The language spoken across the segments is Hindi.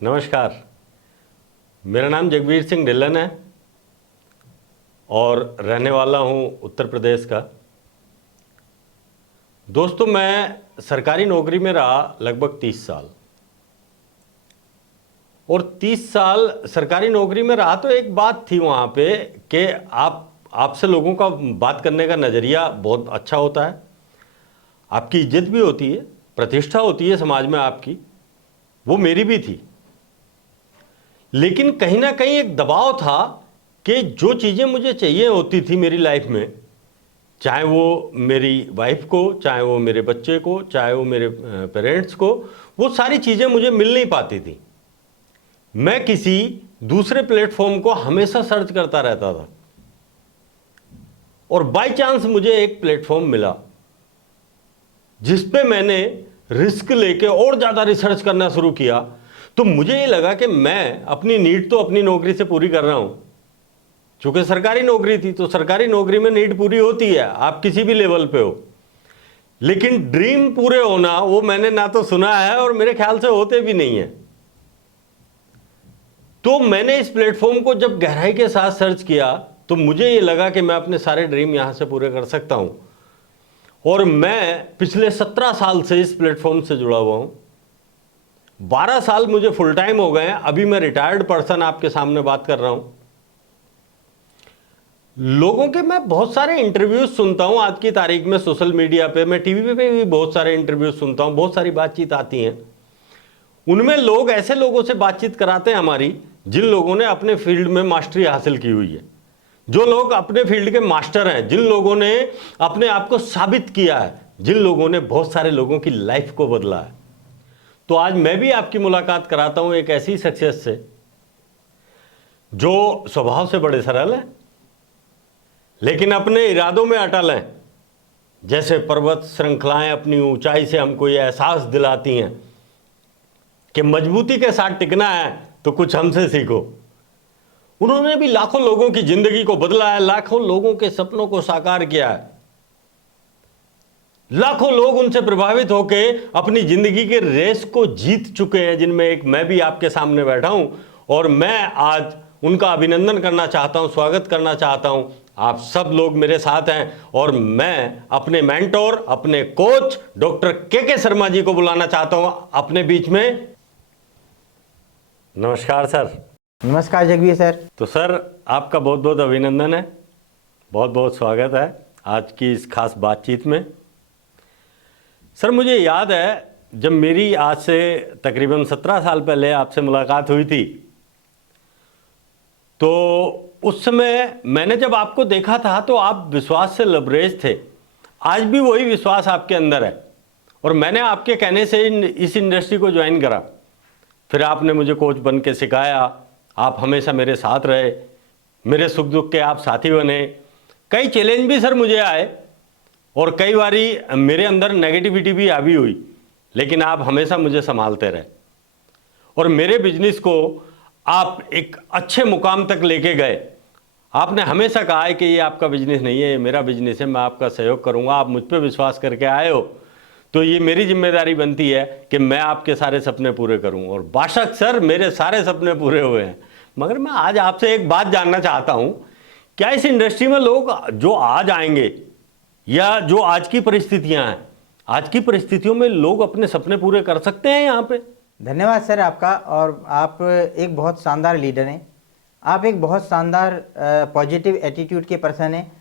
नमस्कार। मेरा नाम जगवीर सिंह ढिल्लन है और रहने वाला हूँ उत्तर प्रदेश का। दोस्तों, मैं सरकारी नौकरी में रहा लगभग 30 साल, और 30 साल सरकारी नौकरी में रहा तो एक बात थी वहाँ पे कि आपसे लोगों का बात करने का नज़रिया बहुत अच्छा होता है, आपकी इज्जत भी होती है, प्रतिष्ठा होती है समाज में आपकी। वो मेरी भी थी, लेकिन कहीं ना कहीं एक दबाव था कि जो चीज़ें मुझे चाहिए होती थी मेरी लाइफ में, चाहे वो मेरी वाइफ को, चाहे वो मेरे बच्चे को, चाहे वो मेरे पेरेंट्स को, वो सारी चीज़ें मुझे मिल नहीं पाती थी। मैं किसी दूसरे प्लेटफॉर्म को हमेशा सर्च करता रहता था, और बाय चांस मुझे एक प्लेटफॉर्म मिला जिस पे मैंने रिस्क लेके और ज़्यादा रिसर्च करना शुरू किया। तो मुझे ये लगा कि मैं अपनी नीड तो अपनी नौकरी से पूरी कर रहा हूं, चूंकि सरकारी नौकरी थी तो सरकारी नौकरी में नीड पूरी होती है, आप किसी भी लेवल पे हो। लेकिन ड्रीम पूरे होना वो मैंने ना तो सुना है और मेरे ख्याल से होते भी नहीं है। तो मैंने इस प्लेटफॉर्म को जब गहराई के साथ सर्च किया तो मुझे ये लगा कि मैं अपने सारे ड्रीम यहां से पूरे कर सकता हूं, और मैं पिछले 17 साल से इस प्लेटफॉर्म से जुड़ा हुआ हूं। 12 साल मुझे फुल टाइम हो गए हैं, अभी मैं रिटायर्ड पर्सन आपके सामने बात कर रहा हूं। लोगों के मैं बहुत सारे इंटरव्यूज सुनता हूं आज की तारीख में, सोशल मीडिया पे, मैं टीवी पे भी बहुत सारे इंटरव्यूज सुनता हूं, बहुत सारी बातचीत आती हैं। उनमें लोग ऐसे लोगों से बातचीत कराते हैं हमारी जिन लोगों ने अपने फील्ड में मास्टरी हासिल की हुई है, जो लोग अपने फील्ड के मास्टर हैं, जिन लोगों ने अपने आप को साबित किया है, जिन लोगों ने बहुत सारे लोगों की लाइफ को बदला है। तो आज मैं भी आपकी मुलाकात कराता हूं एक ऐसी सक्सेस से जो स्वभाव से बड़े सरल हैं लेकिन अपने इरादों में अटल हैं। जैसे पर्वत श्रृंखलाएं अपनी ऊंचाई से हमको ये एहसास दिलाती हैं कि मजबूती के साथ टिकना है तो कुछ हमसे सीखो। उन्होंने भी लाखों लोगों की जिंदगी को बदला है, लाखों लोगों के सपनों को साकार किया है, लाखों लोग उनसे प्रभावित होकर अपनी जिंदगी के रेस को जीत चुके हैं, जिनमें एक मैं भी आपके सामने बैठा हूं। और मैं आज उनका अभिनंदन करना चाहता हूं, स्वागत करना चाहता हूं। आप सब लोग मेरे साथ हैं और मैं अपने मेंटोर, अपने कोच डॉक्टर के शर्मा जी को बुलाना चाहता हूं अपने बीच में। नमस्कार सर। नमस्कार जगवीर सर। तो सर, आपका बहुत बहुत अभिनंदन है, बहुत बहुत स्वागत है आज की इस खास बातचीत में। सर, मुझे याद है जब मेरी आज से तकरीबन 17 साल पहले आपसे मुलाकात हुई थी, तो उस समय मैंने जब आपको देखा था तो आप विश्वास से लबरेज थे। आज भी वही विश्वास आपके अंदर है, और मैंने आपके कहने से इस इंडस्ट्री को ज्वाइन करा। फिर आपने मुझे कोच बन के सिखाया, आप हमेशा मेरे साथ रहे, मेरे सुख दुख के आप साथी बने। कई चैलेंज भी सर मुझे आए और कई बारी मेरे अंदर नेगेटिविटी भी आ भी हुई, लेकिन आप हमेशा मुझे संभालते रहे और मेरे बिजनेस को आप एक अच्छे मुकाम तक लेके गए। आपने हमेशा कहा है कि ये आपका बिजनेस नहीं है, ये मेरा बिजनेस है, मैं आपका सहयोग करूंगा। आप मुझ पर विश्वास करके आए हो तो ये मेरी जिम्मेदारी बनती है कि मैं आपके सारे सपने पूरे करूं, और बेशक सर मेरे सारे सपने पूरे हुए हैं। मगर मैं आज आपसे एक बात जानना चाहता हूं, क्या इस इंडस्ट्री में लोग जो आज आएंगे या जो आज की परिस्थितियां हैं, आज की परिस्थितियों में लोग अपने सपने पूरे कर सकते हैं यहाँ पे? धन्यवाद सर आपका। और आप एक बहुत शानदार लीडर हैं, आप एक बहुत शानदार पॉजिटिव एटीट्यूड के पर्सन हैं,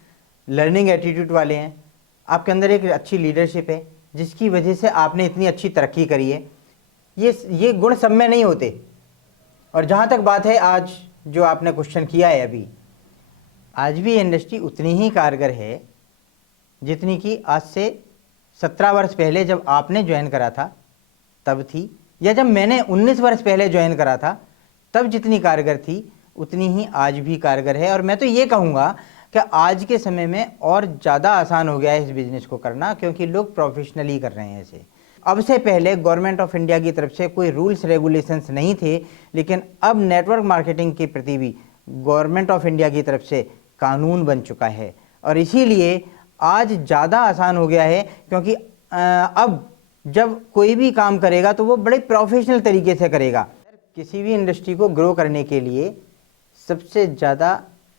लर्निंग एटीट्यूड वाले हैं। आपके अंदर एक अच्छी लीडरशिप है जिसकी वजह से आपने इतनी अच्छी तरक्की करी है। ये गुण सब में नहीं होते। और जहाँ तक बात है आज जो आपने क्वेश्चन किया है, अभी आज भी इंडस्ट्री उतनी ही कारगर है जितनी कि आज से 17 वर्ष पहले जब आपने ज्वाइन करा था तब थी, या जब मैंने 19 वर्ष पहले ज्वाइन करा था तब जितनी कारगर थी उतनी ही आज भी कारगर है। और मैं तो ये कहूँगा कि आज के समय में और ज़्यादा आसान हो गया है इस बिज़नेस को करना, क्योंकि लोग प्रोफेशनली कर रहे हैं इसे। अब से पहले गवर्नमेंट ऑफ इंडिया की तरफ से कोई रूल्स रेगुलेशंस नहीं थे, लेकिन अब नेटवर्क मार्केटिंग के प्रति भी गवर्नमेंट ऑफ इंडिया की तरफ से कानून बन चुका है, और इसीलिए आज ज़्यादा आसान हो गया है। क्योंकि अब जब कोई भी काम करेगा तो वो बड़े प्रोफेशनल तरीके से करेगा। किसी भी इंडस्ट्री को ग्रो करने के लिए सबसे ज़्यादा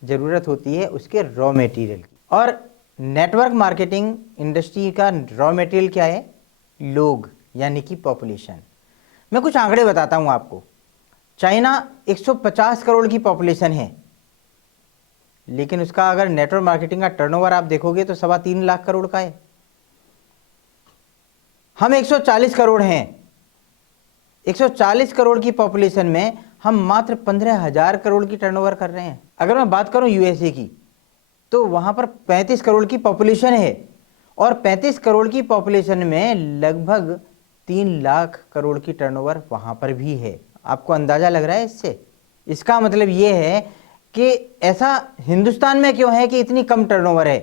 ज़रूरत होती है उसके रॉ मटेरियल की। और नेटवर्क मार्केटिंग इंडस्ट्री का रॉ मटेरियल क्या है? लोग, यानी कि पॉपुलेशन। मैं कुछ आंकड़े बताता हूँ आपको। चाइना 150 करोड़ की पॉपुलेशन है, लेकिन उसका अगर नेटवर्क मार्केटिंग का टर्नओवर आप देखोगे तो 3.25 लाख करोड़ का है। हम 140 करोड़ हैं। 140 करोड़ की पॉपुलेशन में हम मात्र 15,000 करोड़ की टर्नओवर कर रहे हैं। अगर मैं बात करूं यूएसए की, तो वहां पर 35 करोड़ की पॉपुलेशन है, और 35 करोड़ की पॉपुलेशन में लगभग 3 लाख करोड़ की टर्नओवर वहां पर भी है। आपको अंदाजा लग रहा है इससे? इसका मतलब ये है कि ऐसा हिंदुस्तान में क्यों है कि इतनी कम टर्नओवर है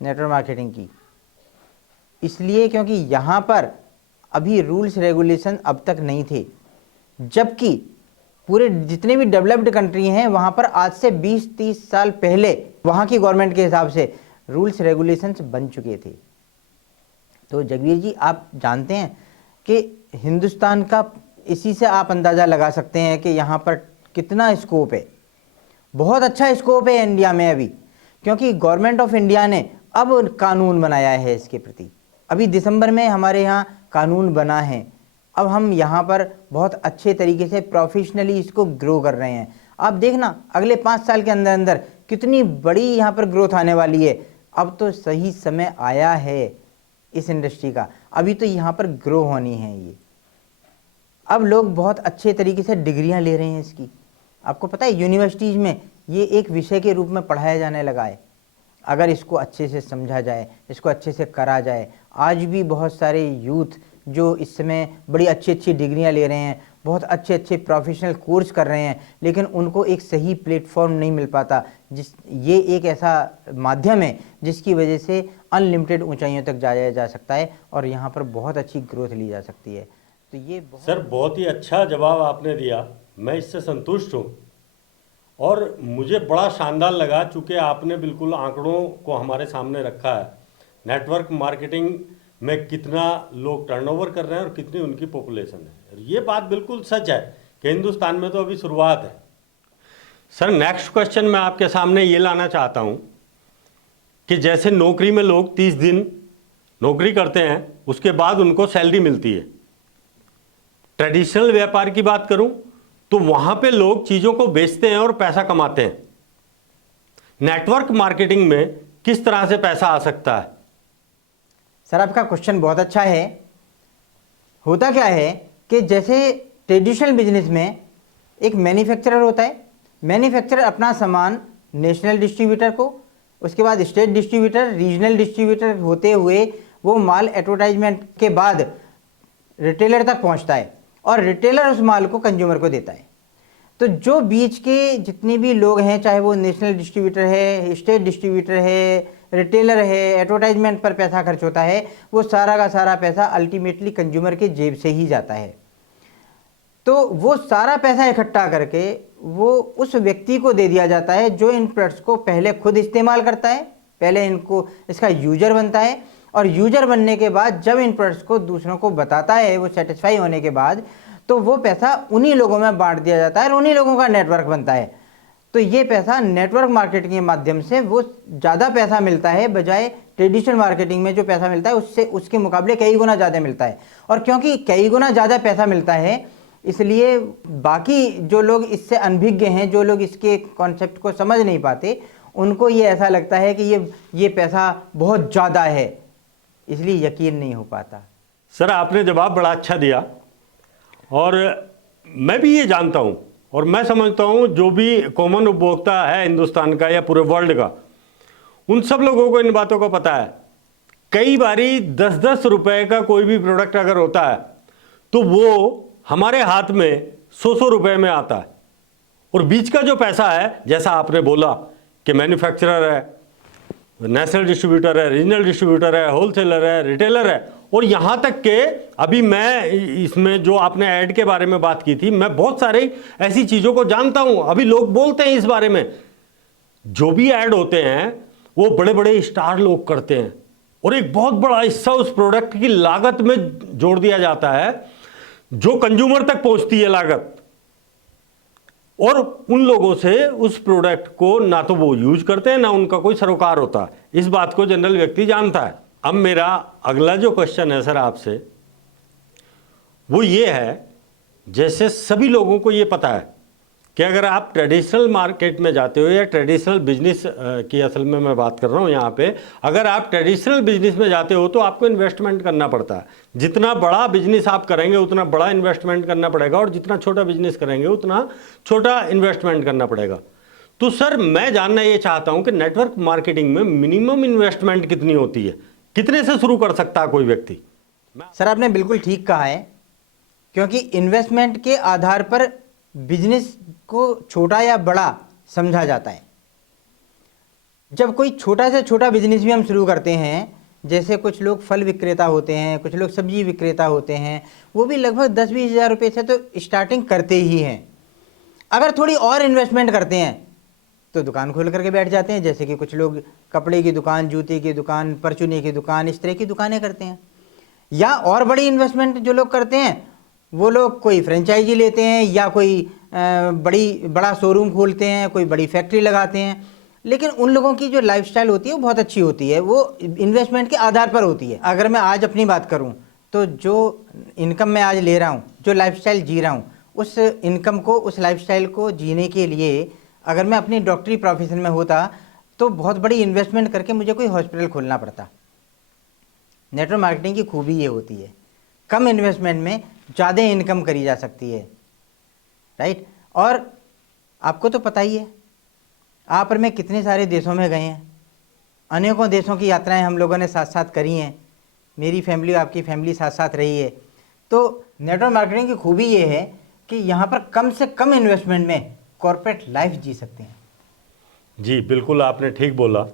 नेटवर्क मार्केटिंग की? इसलिए क्योंकि यहाँ पर अभी रूल्स रेगुलेशन अब तक नहीं थे, जबकि पूरे जितने भी डेवलप्ड कंट्री हैं वहाँ पर आज से 20-30 साल पहले वहाँ की गवर्नमेंट के हिसाब से रूल्स रेगुलेशंस बन चुके थे। तो जगवीर जी, आप जानते हैं कि हिंदुस्तान का, इसी से आप अंदाज़ा लगा सकते हैं कि यहाँ पर कितना स्कोप है। बहुत अच्छा स्कोप है इंडिया में अभी, क्योंकि गवर्नमेंट ऑफ इंडिया ने अब कानून बनाया है इसके प्रति। अभी दिसंबर में हमारे यहाँ कानून बना है। अब हम यहाँ पर बहुत अच्छे तरीके से प्रोफेशनली इसको ग्रो कर रहे हैं। आप देखना अगले 5 साल के अंदर अंदर कितनी बड़ी यहाँ पर ग्रोथ आने वाली है। अब तो सही समय आया है इस इंडस्ट्री का, अभी तो यहाँ पर ग्रो होनी है ये। अब लोग बहुत अच्छे तरीके से डिग्रियाँ ले रहे हैं इसकी। आपको पता है यूनिवर्सिटीज़ में ये एक विषय के रूप में पढ़ाया जाने लगा है। अगर इसको अच्छे से समझा जाए, इसको अच्छे से करा जाए। आज भी बहुत सारे यूथ जो इस समय बड़ी अच्छी अच्छी डिग्रियां ले रहे हैं, बहुत अच्छे अच्छे प्रोफेशनल कोर्स कर रहे हैं, लेकिन उनको एक सही प्लेटफॉर्म नहीं मिल पाता। ये एक ऐसा माध्यम है जिसकी वजह से अनलिमिटेड ऊंचाइयों तक जाया जा सकता है और यहाँ पर बहुत अच्छी ग्रोथ ली जा सकती है। तो ये सर बहुत ही अच्छा जवाब आपने दिया, मैं इससे संतुष्ट हूँ। और मुझे बड़ा शानदार लगा, चूँकि आपने बिल्कुल आंकड़ों को हमारे सामने रखा है। नेटवर्क मार्केटिंग में कितना लोग टर्नओवर कर रहे हैं और कितनी उनकी पॉपुलेशन है। ये बात बिल्कुल सच है कि हिंदुस्तान में तो अभी शुरुआत है। सर नेक्स्ट क्वेश्चन मैं आपके सामने ये लाना चाहता हूँ कि जैसे नौकरी में लोग 30 दिन नौकरी करते हैं, उसके बाद उनको सैलरी मिलती है। ट्रेडिशनल व्यापार की बात करूं तो वहां पे लोग चीजों को बेचते हैं और पैसा कमाते हैं। नेटवर्क मार्केटिंग में किस तरह से पैसा आ सकता है? सर आपका क्वेश्चन बहुत अच्छा है। होता क्या है कि जैसे ट्रेडिशनल बिजनेस में एक मैन्युफैक्चरर होता है। मैन्युफैक्चरर अपना सामान नेशनल डिस्ट्रीब्यूटर को, उसके बाद स्टेट डिस्ट्रीब्यूटर, रीजनल डिस्ट्रीब्यूटर होते हुए वो माल एडवर्टाइजमेंट के बाद रिटेलर तक पहुंचता है और रिटेलर उस माल को कंज्यूमर को देता है। तो जो बीच के जितने भी लोग हैं, चाहे वो नेशनल डिस्ट्रीब्यूटर है, स्टेट डिस्ट्रीब्यूटर है, रिटेलर है, एडवर्टाइजमेंट पर पैसा खर्च होता है, वो सारा का सारा पैसा अल्टीमेटली कंज्यूमर के जेब से ही जाता है। तो वो सारा पैसा इकट्ठा करके वो उस व्यक्ति को दे दिया जाता है जो इन प्रोडक्ट्स को पहले खुद इस्तेमाल करता है, पहले इनको इसका यूजर बनता है, और यूजर बनने के बाद जब इन प्रोडक्ट्स को दूसरों को बताता है, वो सेटिस्फाई होने के बाद, तो वो पैसा उन्हीं लोगों में बांट दिया जाता है और उन्हीं लोगों का नेटवर्क बनता है। तो ये पैसा नेटवर्क मार्केटिंग के माध्यम से वो ज़्यादा पैसा मिलता है, बजाय ट्रेडिशनल मार्केटिंग में जो पैसा मिलता है उससे उसके मुकाबले कई गुना ज़्यादा मिलता है। और क्योंकि कई गुना ज़्यादा पैसा मिलता है, इसलिए बाकी जो लोग इससे अनभिज्ञ हैं, जो लोग इसके कॉन्सेप्ट को समझ नहीं पाते, उनको ये ऐसा लगता है कि ये पैसा बहुत ज़्यादा है, इसलिए यकीन नहीं हो पाता। सर आपने जवाब बड़ा अच्छा दिया, और मैं भी ये जानता हूँ और मैं समझता हूँ जो भी कॉमन उपभोक्ता है हिंदुस्तान का या पूरे वर्ल्ड का, उन सब लोगों को इन बातों का पता है। कई बारी 10-10 रुपए का कोई भी प्रोडक्ट अगर होता है तो वो हमारे हाथ में 100-100 रुपए में आता है, और बीच का जो पैसा है, जैसा आपने बोला कि मैन्युफैक्चरर है, नेशनल डिस्ट्रीब्यूटर है, रीजनल डिस्ट्रीब्यूटर है, होलसेलर है, रिटेलर है, और यहाँ तक के अभी मैं इसमें जो आपने ऐड के बारे में बात की थी, मैं बहुत सारी ऐसी चीज़ों को जानता हूँ। अभी लोग बोलते हैं इस बारे में, जो भी ऐड होते हैं वो बड़े बड़े स्टार लोग करते हैं, और एक बहुत बड़ा हिस्सा उस प्रोडक्ट की लागत में जोड़ दिया जाता है, जो कंज्यूमर तक पहुंचती है लागत, और उन लोगों से उस प्रोडक्ट को ना तो वो यूज करते हैं ना उनका कोई सरोकार होता है। इस बात को जनरल व्यक्ति जानता है। अब मेरा अगला जो क्वेश्चन है सर आपसे, वो ये है, जैसे सभी लोगों को ये पता है कि अगर आप ट्रेडिशनल मार्केट में जाते हो या ट्रेडिशनल बिजनेस की असल में मैं बात कर रहा हूँ यहाँ पे, अगर आप ट्रेडिशनल बिजनेस में जाते हो तो आपको इन्वेस्टमेंट करना पड़ता है। जितना बड़ा बिजनेस आप करेंगे उतना बड़ा इन्वेस्टमेंट करना पड़ेगा, और जितना छोटा बिजनेस करेंगे उतना छोटा इन्वेस्टमेंट करना पड़ेगा। तो सर मैं जानना ये चाहता हूँ कि नेटवर्क मार्केटिंग में मिनिमम इन्वेस्टमेंट कितनी होती है, कितने से शुरू कर सकता है कोई व्यक्ति? सर आपने बिल्कुल ठीक कहा है, क्योंकि इन्वेस्टमेंट के आधार पर बिजनेस को छोटा या बड़ा समझा जाता है। जब कोई छोटा से छोटा बिजनेस भी हम शुरू करते हैं, जैसे कुछ लोग फल विक्रेता होते हैं, कुछ लोग सब्जी विक्रेता होते हैं, वो भी लगभग 10-20 हज़ार रुपये से तो स्टार्टिंग करते ही हैं। अगर थोड़ी और इन्वेस्टमेंट करते हैं तो दुकान खोल करके बैठ जाते हैं, जैसे कि कुछ लोग कपड़े की दुकान, जूते की दुकान, परचूने की दुकान, इस तरह की दुकानें करते हैं। या और बड़ी इन्वेस्टमेंट जो लोग करते हैं, वो लोग कोई फ्रेंचाइजी लेते हैं या कोई बड़ा शोरूम खोलते हैं, कोई बड़ी फैक्ट्री लगाते हैं। लेकिन उन लोगों की जो लाइफस्टाइल होती है वो बहुत अच्छी होती है, वो इन्वेस्टमेंट के आधार पर होती है। अगर मैं आज अपनी बात करूं तो जो इनकम मैं आज ले रहा हूं, जो लाइफस्टाइल जी रहा हूं, उस इनकम को, उस लाइफस्टाइल को जीने के लिए अगर मैं अपनी डॉक्टरी प्रोफेशन में होता तो बहुत बड़ी इन्वेस्टमेंट करके मुझे कोई हॉस्पिटल खोलना पड़ता। नेटवर्क मार्केटिंग की खूबी ये होती है, कम इन्वेस्टमेंट में ज़्यादा इनकम करी जा सकती है, राइट। और आपको तो पता ही है, आप और मैं कितने सारे देशों में गए हैं, अनेकों देशों की यात्राएं हम लोगों ने साथ साथ करी हैं, मेरी फैमिली, आपकी फैमिली साथ साथ रही है। तो नेटवर्क मार्केटिंग की खूबी ये है कि यहाँ पर कम से कम इन्वेस्टमेंट में कॉर्पोरेट लाइफ जी सकते हैं। जी बिल्कुल, आपने ठीक बोला।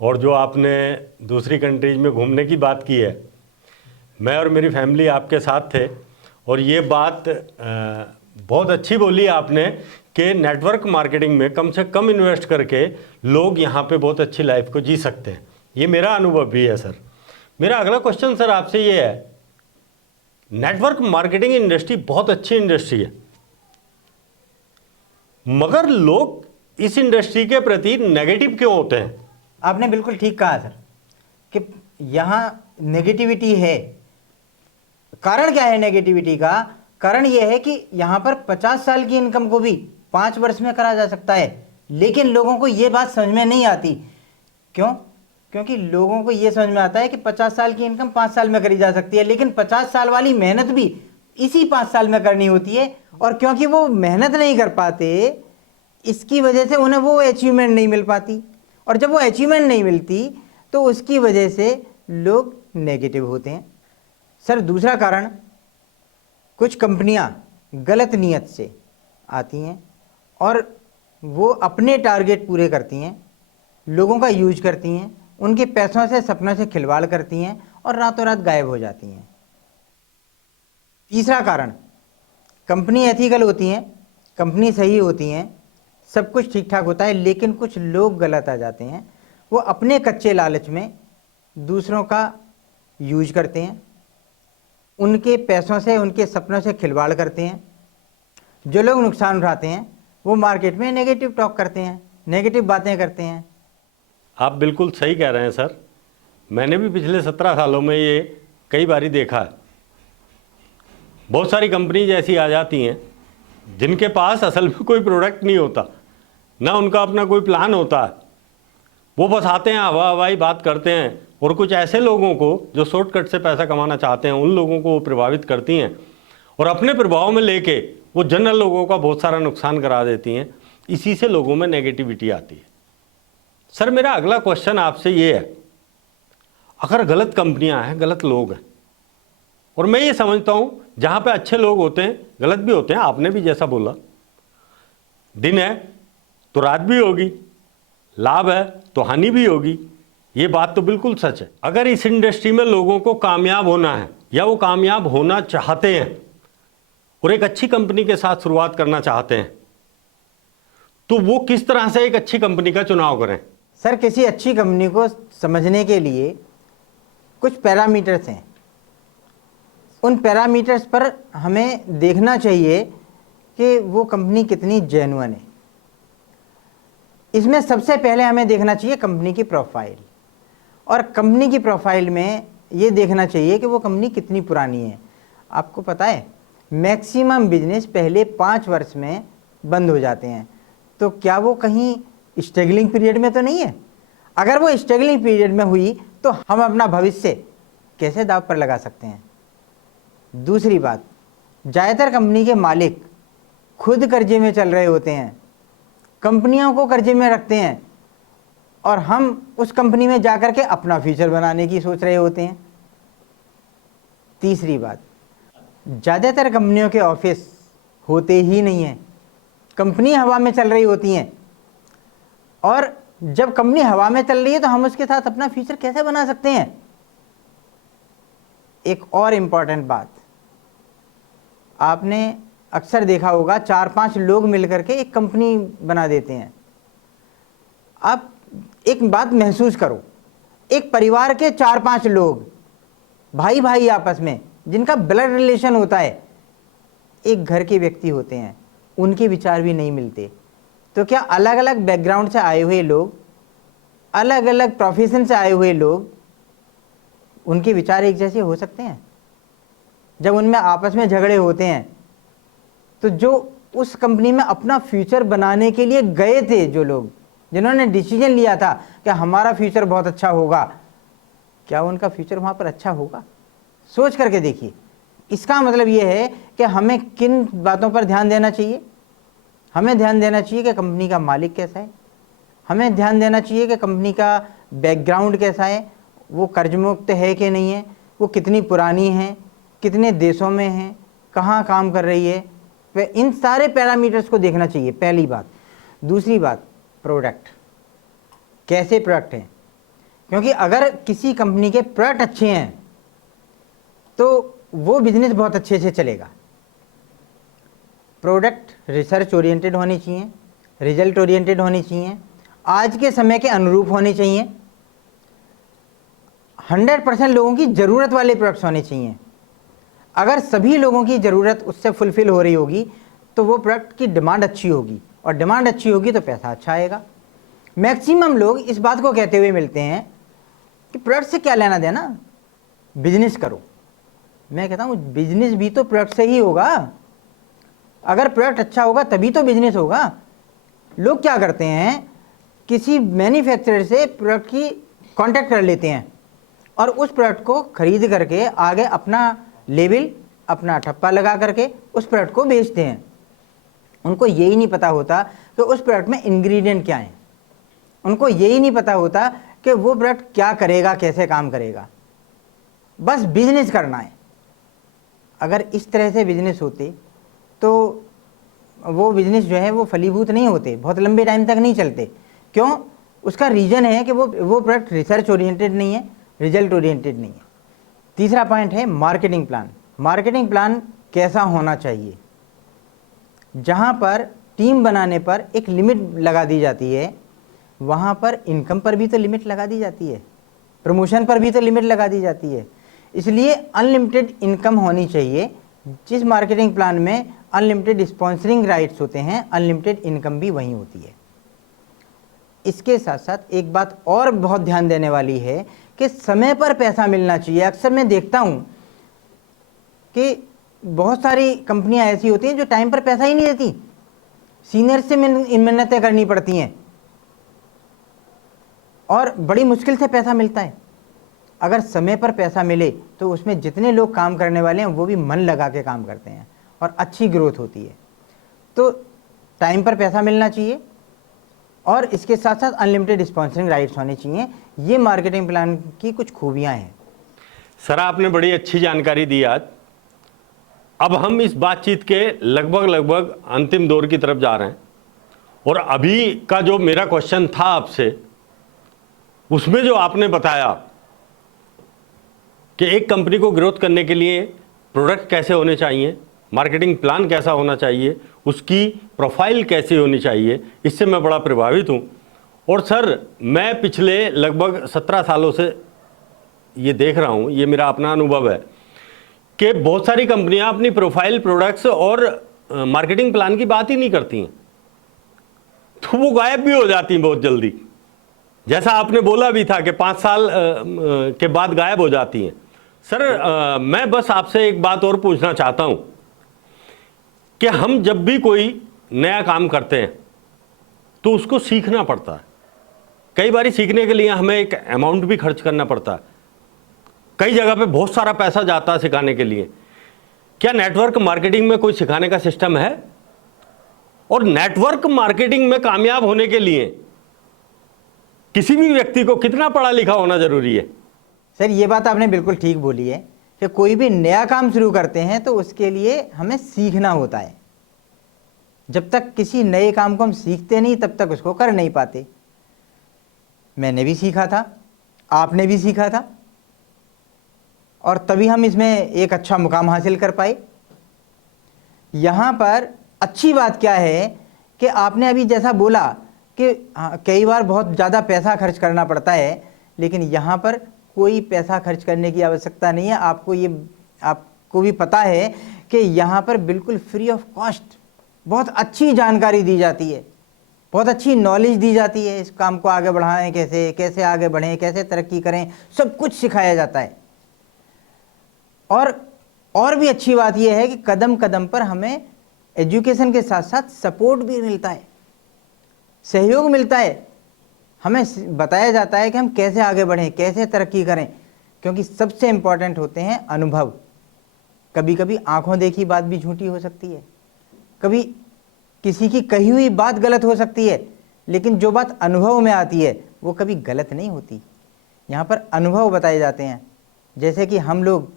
और जो आपने दूसरी कंट्रीज में घूमने की बात की है, मैं और मेरी फैमिली आपके साथ थे, और ये बात बहुत अच्छी बोली आपने कि नेटवर्क मार्केटिंग में कम से कम इन्वेस्ट करके लोग यहाँ पे बहुत अच्छी लाइफ को जी सकते हैं। ये मेरा अनुभव भी है सर। मेरा अगला क्वेश्चन सर आपसे ये है, नेटवर्क मार्केटिंग इंडस्ट्री बहुत अच्छी इंडस्ट्री है, मगर लोग इस इंडस्ट्री के प्रति नेगेटिव क्यों होते हैं? आपने बिल्कुल ठीक कहा सर कि यहाँ नेगेटिविटी है। कारण क्या है नेगेटिविटी का? कारण यह है कि यहाँ पर 50 साल की इनकम को भी 5 वर्ष में करा जा सकता है, लेकिन लोगों को ये बात समझ में नहीं आती। क्यों? क्योंकि लोगों को ये समझ में आता है कि 50 साल की इनकम 5 साल में करी जा सकती है, लेकिन 50 साल वाली मेहनत भी इसी 5 साल में करनी होती है। और क्योंकि वो मेहनत नहीं कर पाते, इसकी वजह से उन्हें वो अचीवमेंट नहीं मिल पाती, और जब वो अचीवमेंट नहीं मिलती तो उसकी वजह से लोग नेगेटिव होते हैं। सर दूसरा कारण, कुछ कंपनियां गलत नीयत से आती हैं और वो अपने टारगेट पूरे करती हैं, लोगों का यूज करती हैं, उनके पैसों से, सपनों से खिलवाड़ करती हैं और रातों रात गायब हो जाती हैं। तीसरा कारण, कंपनी एथिकल होती हैं, कंपनी सही होती हैं, सब कुछ ठीक ठाक होता है, लेकिन कुछ लोग गलत आ जाते हैं। वो अपने कच्चे लालच में दूसरों का यूज करते हैं, उनके पैसों से, उनके सपनों से खिलवाड़ करते हैं। जो लोग नुकसान उठाते हैं वो मार्केट में नेगेटिव टॉक करते हैं, नेगेटिव बातें करते हैं। आप बिल्कुल सही कह रहे हैं सर। मैंने भी पिछले 17 सालों में ये कई बारी देखा है। बहुत सारी कंपनीज ऐसी आ जाती हैं जिनके पास असल में कोई प्रोडक्ट नहीं होता, ना उनका अपना कोई प्लान होता है। वो बस आते हैं, हवा हवाई बात करते हैं, और कुछ ऐसे लोगों को जो शॉर्टकट से पैसा कमाना चाहते हैं उन लोगों को वो प्रभावित करती हैं, और अपने प्रभाव में लेके वो जनरल लोगों का बहुत सारा नुकसान करा देती हैं। इसी से लोगों में नेगेटिविटी आती है। सर मेरा अगला क्वेश्चन आपसे ये है, अगर गलत कंपनियां हैं, गलत लोग हैं, और मैं ये समझता हूँ जहाँ पे अच्छे लोग होते हैं गलत भी होते हैं, आपने भी जैसा बोला, दिन है तो रात भी होगी, लाभ है तो हानि भी होगी, ये बात तो बिल्कुल सच है। अगर इस इंडस्ट्री में लोगों को कामयाब होना है या वो कामयाब होना चाहते हैं और एक अच्छी कंपनी के साथ शुरुआत करना चाहते हैं, तो वो किस तरह से एक अच्छी कंपनी का चुनाव करें? सर किसी अच्छी कंपनी को समझने के लिए कुछ पैरामीटर्स हैं। उन पैरामीटर्स पर हमें देखना चाहिए कि वो कंपनी कितनी जेन्युइन है। इसमें सबसे पहले हमें देखना चाहिए कंपनी की प्रोफाइल, और कंपनी की प्रोफाइल में ये देखना चाहिए कि वो कंपनी कितनी पुरानी है। आपको पता है मैक्सिमम बिजनेस पहले 5 वर्ष में बंद हो जाते हैं, तो क्या वो कहीं स्ट्रगलिंग पीरियड में तो नहीं है? अगर वो स्ट्रगलिंग पीरियड में हुई तो हम अपना भविष्य कैसे दांव पर लगा सकते हैं? दूसरी बात, ज़्यादातर कंपनी के मालिक खुद कर्जे में चल रहे होते हैं, कंपनियों को कर्जे में रखते हैं, और हम उस कंपनी में जाकर के अपना फ्यूचर बनाने की सोच रहे होते हैं। तीसरी बात, ज़्यादातर कंपनियों के ऑफिस होते ही नहीं हैं, कंपनी हवा में चल रही होती हैं, और जब कंपनी हवा में चल रही है तो हम उसके साथ अपना फ्यूचर कैसे बना सकते हैं? एक और इम्पॉर्टेंट बात, आपने अक्सर देखा होगा 4-5 लोग मिलकर के एक कंपनी बना देते हैं। आप एक बात महसूस करो, एक परिवार के 4-5 लोग भाई भाई आपस में जिनका ब्लड रिलेशन होता है, एक घर के व्यक्ति होते हैं, उनके विचार भी नहीं मिलते, तो क्या अलग अलग बैकग्राउंड से आए हुए लोग, अलग अलग प्रोफेशन से आए हुए लोग, उनके विचार एक जैसे हो सकते हैं? जब उनमें आपस में झगड़े होते हैं तो जो उस कंपनी में अपना फ्यूचर बनाने के लिए गए थे, जो लोग जिन्होंने डिसीजन लिया था कि हमारा फ्यूचर बहुत अच्छा होगा, क्या उनका फ्यूचर वहाँ पर अच्छा होगा? सोच करके देखिए। इसका मतलब ये है कि हमें किन बातों पर ध्यान देना चाहिए? हमें ध्यान देना चाहिए कि कंपनी का मालिक कैसा है, हमें ध्यान देना चाहिए कि कंपनी का बैकग्राउंड कैसा है, वो कर्ज मुक्त है कि नहीं है, वो कितनी पुरानी है, कितने देशों में है, कहाँ काम कर रही है, इन सारे पैरामीटर्स को देखना चाहिए, पहली बात। दूसरी बात, प्रोडक्ट कैसे प्रोडक्ट हैं, क्योंकि अगर किसी कंपनी के प्रोडक्ट अच्छे हैं तो वो बिजनेस बहुत अच्छे से चलेगा। प्रोडक्ट रिसर्च ओरिएंटेड होनी चाहिए, रिजल्ट ओरिएंटेड होनी चाहिए, आज के समय के अनुरूप होने चाहिए, 100% लोगों की ज़रूरत वाले प्रोडक्ट्स होने चाहिए। अगर सभी लोगों की ज़रूरत उससे फुलफ़िल हो रही होगी तो वो प्रोडक्ट की डिमांड अच्छी होगी, और डिमांड अच्छी होगी तो पैसा अच्छा आएगा। मैक्सिमम लोग इस बात को कहते हुए मिलते हैं कि प्रोडक्ट से क्या लेना देना, बिजनेस करो। मैं कहता हूँ बिजनेस भी तो प्रोडक्ट से ही होगा, अगर प्रोडक्ट अच्छा होगा तभी तो बिजनेस होगा। लोग क्या करते हैं, किसी मैन्युफैक्चरर से प्रोडक्ट की कांटेक्ट कर लेते हैं और उस प्रोडक्ट को खरीद करके आगे अपना लेबल, अपना ठप्पा लगा करके उस प्रोडक्ट को बेचते हैं। उनको यही नहीं पता होता कि उस प्रोडक्ट में इंग्रेडिएंट क्या हैं, उनको यही नहीं पता होता कि वो प्रोडक्ट क्या करेगा, कैसे काम करेगा, बस बिजनेस करना है। अगर इस तरह से बिजनेस होते तो वो बिजनेस जो है वो फलीभूत नहीं होते, बहुत लंबे टाइम तक नहीं चलते। क्यों? उसका रीज़न है कि वो प्रोडक्ट रिसर्च ओरिएंटेड नहीं है, रिजल्ट ओरिएंटेड नहीं है। तीसरा पॉइंट है मार्केटिंग प्लान। मार्केटिंग प्लान कैसा होना चाहिए? जहाँ पर टीम बनाने पर एक लिमिट लगा दी जाती है, वहाँ पर इनकम पर भी तो लिमिट लगा दी जाती है, प्रमोशन पर भी तो लिमिट लगा दी जाती है। इसलिए अनलिमिटेड इनकम होनी चाहिए। जिस मार्केटिंग प्लान में अनलिमिटेड स्पॉन्सरिंग राइट्स होते हैं, अनलिमिटेड इनकम भी वहीं होती है। इसके साथ साथ एक बात और बहुत ध्यान देने वाली है कि समय पर पैसा मिलना चाहिए। अक्सर मैं देखता हूँ कि बहुत सारी कंपनियां ऐसी होती हैं जो टाइम पर पैसा ही नहीं देती, सीनियर से मिन्नतें करनी पड़ती हैं और बड़ी मुश्किल से पैसा मिलता है। अगर समय पर पैसा मिले तो उसमें जितने लोग काम करने वाले हैं वो भी मन लगा के काम करते हैं और अच्छी ग्रोथ होती है। तो टाइम पर पैसा मिलना चाहिए और इसके साथ साथ अनलिमिटेड स्पॉन्सरिंग राइट्स होने चाहिए। ये मार्केटिंग प्लान की कुछ खूबियां हैं। सर, आपने बड़ी अच्छी जानकारी दी आज। अब हम इस बातचीत के लगभग अंतिम दौर की तरफ जा रहे हैं और अभी का जो मेरा क्वेश्चन था आपसे, उसमें जो आपने बताया कि एक कंपनी को ग्रोथ करने के लिए प्रोडक्ट कैसे होने चाहिए, मार्केटिंग प्लान कैसा होना चाहिए, उसकी प्रोफाइल कैसी होनी चाहिए, इससे मैं बड़ा प्रभावित हूँ। और सर, मैं पिछले लगभग 17 सालों से ये देख रहा हूँ, ये मेरा अपना अनुभव है कि बहुत सारी कंपनियां अपनी प्रोफाइल, प्रोडक्ट्स और मार्केटिंग प्लान की बात ही नहीं करती हैं, तो वो गायब भी हो जाती हैं बहुत जल्दी, जैसा आपने बोला भी था कि 5 साल के बाद गायब हो जाती हैं। सर, मैं बस आपसे एक बात और पूछना चाहता हूं कि हम जब भी कोई नया काम करते हैं तो उसको सीखना पड़ता है। कई बार सीखने के लिए हमें एक अमाउंट भी खर्च करना पड़ता है, कई जगह पे बहुत सारा पैसा जाता है सिखाने के लिए। क्या नेटवर्क मार्केटिंग में कोई सिखाने का सिस्टम है? और नेटवर्क मार्केटिंग में कामयाब होने के लिए किसी भी व्यक्ति को कितना पढ़ा लिखा होना जरूरी है? सर, ये बात आपने बिल्कुल ठीक बोली है कि कोई भी नया काम शुरू करते हैं तो उसके लिए हमें सीखना होता है। जब तक किसी नए काम को हम सीखते नहीं तब तक उसको कर नहीं पाते। मैंने भी सीखा था, आपने भी सीखा था, और तभी हम इसमें एक अच्छा मुकाम हासिल कर पाए। यहाँ पर अच्छी बात क्या है कि आपने अभी जैसा बोला कि कई बार बहुत ज़्यादा पैसा खर्च करना पड़ता है, लेकिन यहाँ पर कोई पैसा खर्च करने की आवश्यकता नहीं है। आपको भी पता है कि यहाँ पर बिल्कुल फ्री ऑफ कॉस्ट बहुत अच्छी जानकारी दी जाती है, बहुत अच्छी नॉलेज दी जाती है। इस काम को आगे बढ़ाएं, कैसे आगे बढ़ें, कैसे तरक्की करें, सब कुछ सिखाया जाता है। और भी अच्छी बात यह है कि कदम कदम पर हमें एजुकेशन के साथ साथ सपोर्ट भी मिलता है, सहयोग मिलता है। हमें बताया जाता है कि हम कैसे आगे बढ़ें, कैसे तरक्की करें, क्योंकि सबसे इम्पॉर्टेंट होते हैं अनुभव। कभी कभी आंखों देखी बात भी झूठी हो सकती है, कभी किसी की कही हुई बात गलत हो सकती है, लेकिन जो बात अनुभव में आती है वो कभी गलत नहीं होती। यहाँ पर अनुभव बताए जाते हैं, जैसे कि हम लोग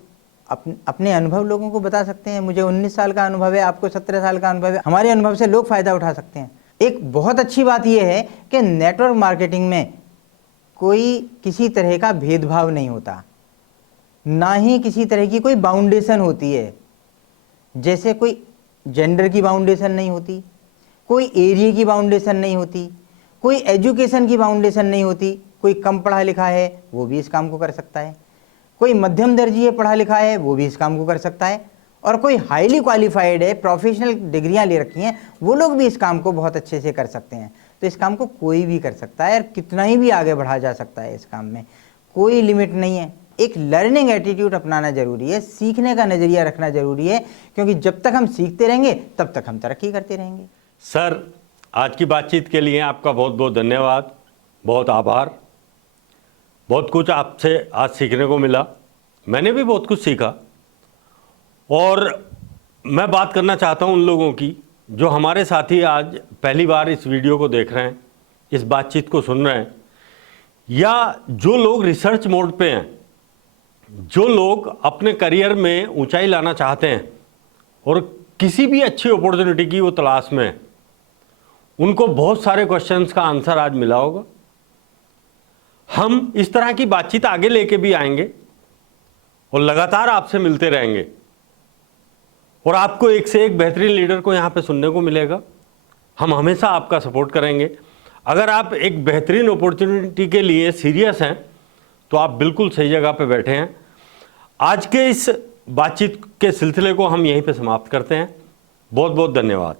अपने अनुभव लोगों को बता सकते हैं। मुझे 19 साल का अनुभव है, आपको 17 साल का अनुभव है, हमारे अनुभव से लोग फ़ायदा उठा सकते हैं। एक बहुत अच्छी बात यह है कि नेटवर्क मार्केटिंग में कोई किसी तरह का भेदभाव नहीं होता, ना ही किसी तरह की कोई बाउंडेशन होती है। जैसे कोई जेंडर की बाउंडेशन नहीं होती, कोई एरिया की बाउंडेशन नहीं होती, कोई एजुकेशन की बाउंडेशन नहीं होती। कोई कम पढ़ा लिखा है वो भी इस काम को कर सकता है, कोई मध्यम दर्जे पढ़ा लिखा है वो भी इस काम को कर सकता है, और कोई हाईली क्वालिफाइड है, प्रोफेशनल डिग्रियां ले रखी हैं, वो लोग भी इस काम को बहुत अच्छे से कर सकते हैं। तो इस काम को कोई भी कर सकता है और कितना ही भी आगे बढ़ा जा सकता है। इस काम में कोई लिमिट नहीं है। एक लर्निंग एटीट्यूड अपनाना जरूरी है, सीखने का नज़रिया रखना जरूरी है, क्योंकि जब तक हम सीखते रहेंगे तब तक हम तरक्की करते रहेंगे। सर, आज की बातचीत के लिए आपका बहुत बहुत धन्यवाद, बहुत आभार। बहुत कुछ आपसे आज सीखने को मिला, मैंने भी बहुत कुछ सीखा। और मैं बात करना चाहता हूं उन लोगों की जो हमारे साथी आज पहली बार इस वीडियो को देख रहे हैं, इस बातचीत को सुन रहे हैं, या जो लोग रिसर्च मोड पे हैं, जो लोग अपने करियर में ऊंचाई लाना चाहते हैं और किसी भी अच्छी अपॉर्चुनिटी की वो तलाश में है, उनको बहुत सारे क्वेश्चंस का आंसर आज मिला होगा। हम इस तरह की बातचीत आगे लेके भी आएंगे और लगातार आपसे मिलते रहेंगे, और आपको एक से एक बेहतरीन लीडर को यहाँ पे सुनने को मिलेगा। हम हमेशा आपका सपोर्ट करेंगे। अगर आप एक बेहतरीन अपॉर्चुनिटी के लिए सीरियस हैं तो आप बिल्कुल सही जगह पे बैठे हैं। आज के इस बातचीत के सिलसिले को हम यहीं पे समाप्त करते हैं। बहुत बहुत धन्यवाद।